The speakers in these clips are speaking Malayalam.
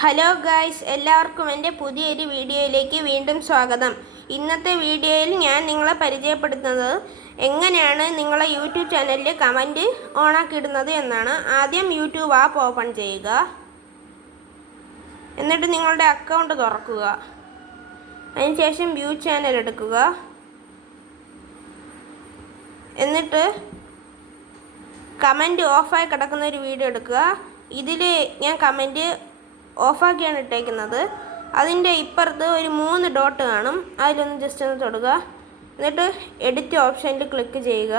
ഹലോ ഗായ്സ്, എല്ലാവർക്കും എൻ്റെ പുതിയൊരു വീഡിയോയിലേക്ക് വീണ്ടും സ്വാഗതം. ഇന്നത്തെ വീഡിയോയിൽ ഞാൻ നിങ്ങളെ പരിചയപ്പെടുത്തുന്നത് എങ്ങനെയാണ് നിങ്ങളെ യൂട്യൂബ് ചാനലിൽ കമൻറ്റ് ഓണാക്കിയിടുന്നത് എന്നാണ്. ആദ്യം യൂട്യൂബ് ആപ്പ് ഓപ്പൺ ചെയ്യുക. എന്നിട്ട് നിങ്ങളുടെ അക്കൗണ്ട് തുറക്കുക. അതിനുശേഷം വ്യൂ ചാനൽ എടുക്കുക. എന്നിട്ട് കമൻറ്റ് ഓഫായി കിടക്കുന്ന ഒരു വീഡിയോ എടുക്കുക. ഇതിൽ ഞാൻ കമൻറ്റ് ഓഫാക്കിയാണ് ഇട്ടേക്കുന്നത്. അതിൻ്റെ ഇപ്പുറത്ത് ഒരു 3 ഡോട്ട് കാണും. അതിലൊന്ന് ജസ്റ്റ് ഒന്ന് തൊടുക. എന്നിട്ട് എഡിറ്റ് ഓപ്ഷനിൽ ക്ലിക്ക് ചെയ്യുക.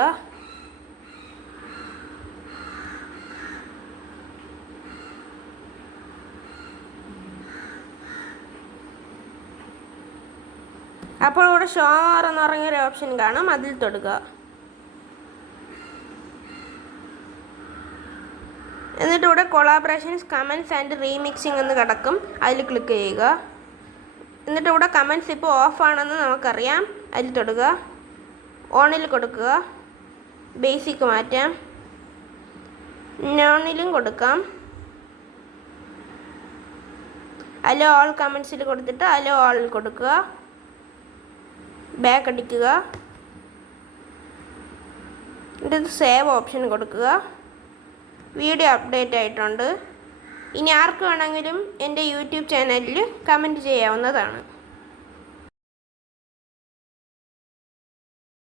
അപ്പോൾ ഇവിടെ ഷോർ എന്ന് പറഞ്ഞൊരു ഓപ്ഷൻ കാണും. അതിൽ തൊടുക. എന്നിട്ട് ഇവിടെ കൊളാബറേഷൻസ്, കമൻറ്റ്സ് ആൻഡ് റീമിക്സിംഗ് എന്ന് കിടക്കും. അതിൽ ക്ലിക്ക് ചെയ്യുക. എന്നിട്ട് ഇവിടെ കമൻറ്റ്സ് ഇപ്പോൾ ഓഫാണെന്ന് നമുക്കറിയാം. അതിൽ തൊടുക. ഓണിൽ കൊടുക്കുക. ബേസിക് മാറ്റാം. നോണിലും കൊടുക്കാം. അലോ ഓൾ കമൻറ്റ്സിൽ കൊടുത്തിട്ട് അലോ ഓളിൽ കൊടുക്കുക. ബാക്ക് അടിക്കുക. എന്നിട്ട് സേവ് ഓപ്ഷൻ കൊടുക്കുക. വീഡിയോ അപ്ഡേറ്റ് ആയിട്ടുണ്ട്. ഇനി ആർക്ക് വേണമെങ്കിലും എൻ്റെ യൂട്യൂബ് ചാനലിൽ കമൻറ്റ് ചെയ്യാവുന്നതാണ്.